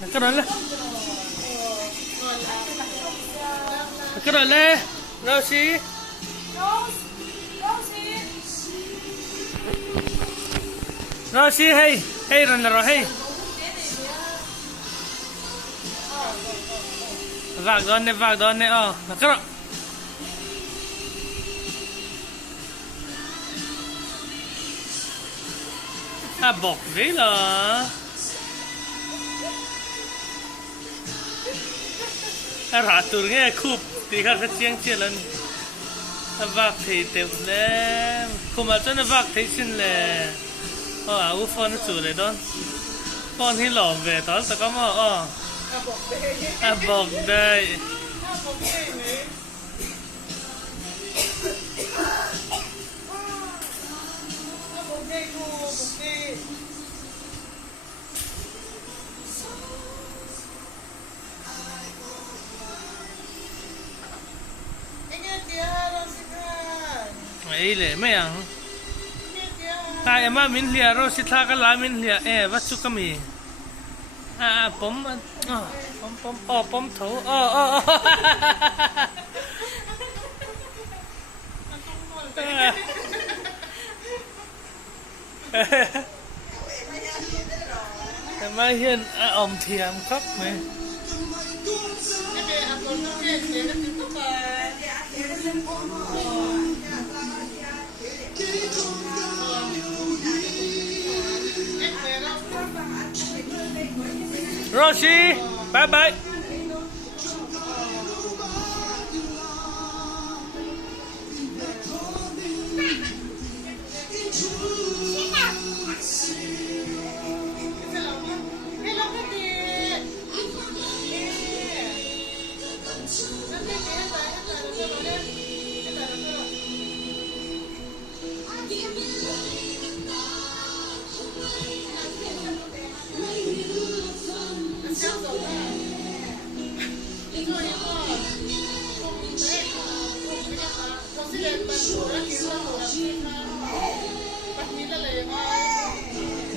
cái đó lên, cái đó lên, Rosie, Rosie, hey, hey, rồi hey, vác đón này, cái đó, bọc vậy là. Ratur nghe khúc thì khác cái tiếng chia lần vác thì đẹp lắm không mà cho nó vác thấy xin là áo phone nó chủ lại đó con thì lỏng về đó ta có mà bọc đây ấy lệ mấy ang ta em mà mình lia rồi xịt thà cái lá mình lia vắt chút cái gì pom pom thấu em mà hiện ông thiam khóc mày Rosie, bye bye.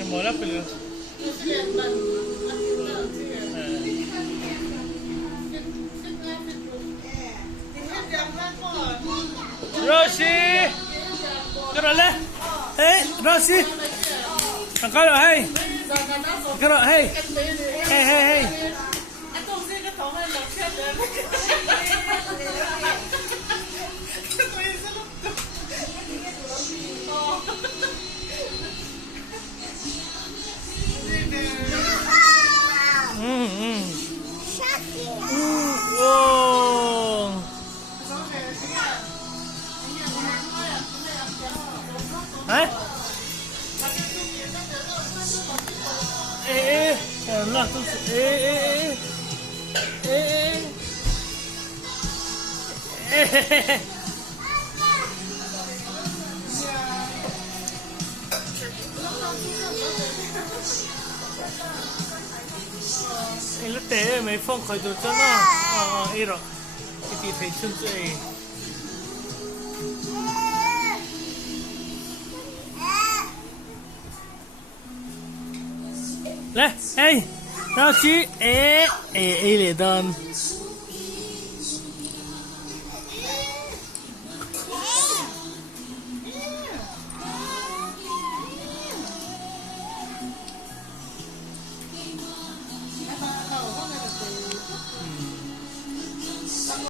Mola pelo. Rosie, cái đó lên. Hey, Rosie, cái đó hey, cái đó hey, hey. Hả? Là tôi lúc té mấy phong khỏi được cho nó ý rồi thì thấy chân chơi lên hey nào chị ê để đơn